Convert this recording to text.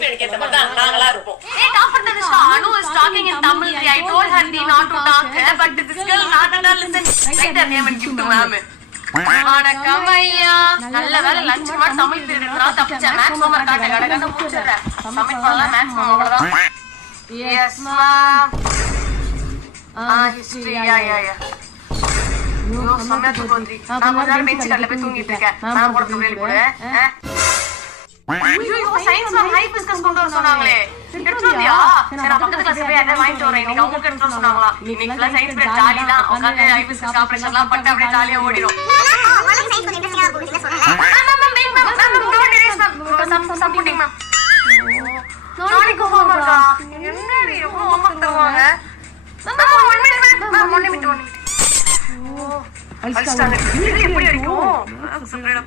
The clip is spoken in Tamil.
பீரியட் கேட்ட மாதிரி தான் நாங்களா இருப்போம். Hey, talk for the Anushka. Anu is talking in Tamil. I told her not to talk, but this girl not at all listen. Write her name and give to ma'am. வணக்கம் ஐயா. நல்ல வேளை லஞ்ச் மாதிரி தமிழ் பீரியட் எடுத்தா தப்பிச்சேன். மேக்ஸ் ஹோம்வொர்க் காட்ட கடகட முடிச்சிடுறேன். சப்மிட் பண்ணலாம் மேக்ஸ் ஹோம் அவ்வளவுதான். Yes ma'am. ஹிஸ்டரி யா. யோ சமயத்து கோத்ரி. நான் கொஞ்ச நேரம் பெஞ்ச் கல்ல போய் தூங்கிட்டு இருக்கேன். மேம் போடுறது வெளிய போடு. ஐயோ சயின்ஸ் மேம் ஹைபிஸ்கஸ் கொண்டு வர சொன்னாங்களே. எடுத்து வந்தியா? சரி நான் பக்கத்து கிளாஸ் போய் அதை வாங்கிட்டு வரேன். இன்னைக்கு அவங்க எடுத்து வர சொன்னாங்களா? இன்னைக்கு ஃபுல்லா சயின்ஸ் பீரியட் ஜாலி தான். உட்கார்ந்து ஹைபிஸ்கஸ் ஆபரேஷன்லாம் பண்ணி அப்படியே ஜாலியா ஓடிரும். Supporting ma'am. நாளைக்கு ஹோம்வொர்க்கா? என்னடி எவ்வளவு ஹோம்வொர்க் தருவாங்க? Ma'am 1 minute. ஓ அல்ஸ்டாங்க. இது எப்படி வரைக்கும்? சொல்றேன்.